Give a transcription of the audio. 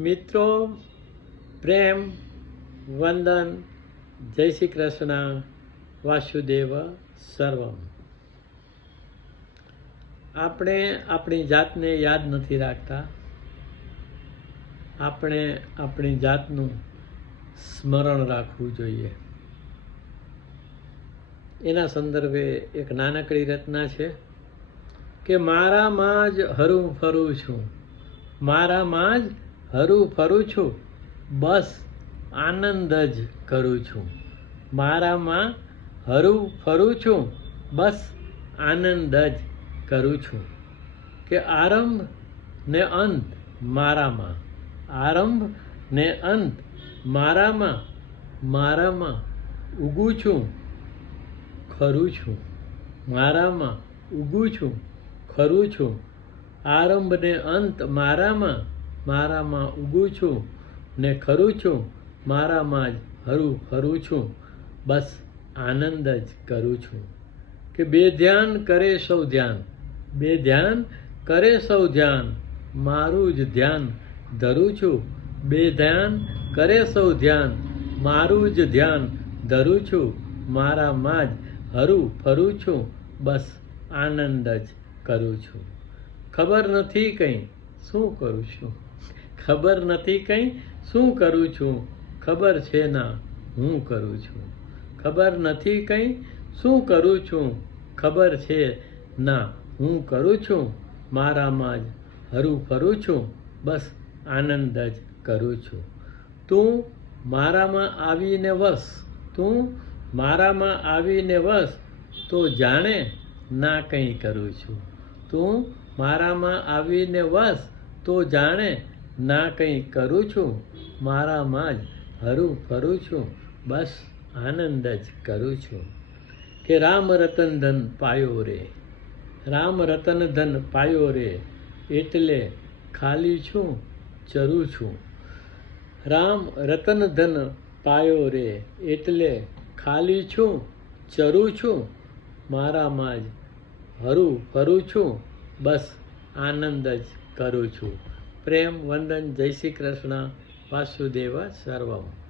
મિત્રો, પ્રેમ, વંદન, જય શ્રી કૃષ્ણ, વાસુદેવ સર્વમ. આપણે આપણી જાતને યાદ નથી રાખતા. આપણે આપણી જાતનું સ્મરણ રાખવું જોઈએ. એના સંદર્ભે એક નાનકડી રચના છે કે મારામાં જ હરું ફરું છું. મારામાં જ હરું ફરું છું. બસ આનંદ જ કરું છું. મારામાં હરું, ફરું છું. બસ આનંદ જ કરું છું. કે આરંભ ને અંત મારામાં. આરંભ ને અંત મારામાં. મારામાં ઉગું છું, ખરું છું. મારામાં ઉગું છું, ખરું છું. આરંભ ને અંત મારામાં. મારામાં ઉગું છું ને ખરું છું, મારામાં જ હરું ફરું છું. બસ આનંદ જ કરું છું. કે બે ધ્યાન કરે સૌ ધ્યાન, બે ધ્યાન કરે સૌ ધ્યાન, મારું જ ધ્યાન ધરું છું. બે ધ્યાન કરે સૌ ધ્યાન, મારું જ ધ્યાન ધરું છું. મારામાં જ હરું ફરું છું. બસ આનંદ જ કરું છું. ખબર નથી કંઈ, શું કરું છું? ખબર નથી કંઈ, શું કરું છું? ખબર છે ના, હું કરું છું. ખબર નથી કંઈ, શું કરું છું? ખબર છે ના, હું કરું છું. મારામાં જ હરું ફરું છું. બસ આનંદ જ કરું છું. તું મારામાં આવીને વસ. તું મારામાં આવીને વસ. તો જાણે ના કંઈ કરું છું. તું મારામાં આવીને વસ. તો જાણે ના કંઈ કરું છું, મારામાં જ હરું ફરું છું, બસ આનંદ જ કરું છું. કે રામ રતન ધન પાયો રે, રામ રતન ધન પાયો રે, એટલે ખાલી છું, ચરું છું. રામ રતન ધન પાયો રે, એટલે ખાલી છું, ચરું છું, મારામાં જ હરું ફરું છું, બસ આનંદ જ કરું છું. પ્રેમ વંદન જય શ્રી કૃષ્ણ વાસુદેવ સર્વમ.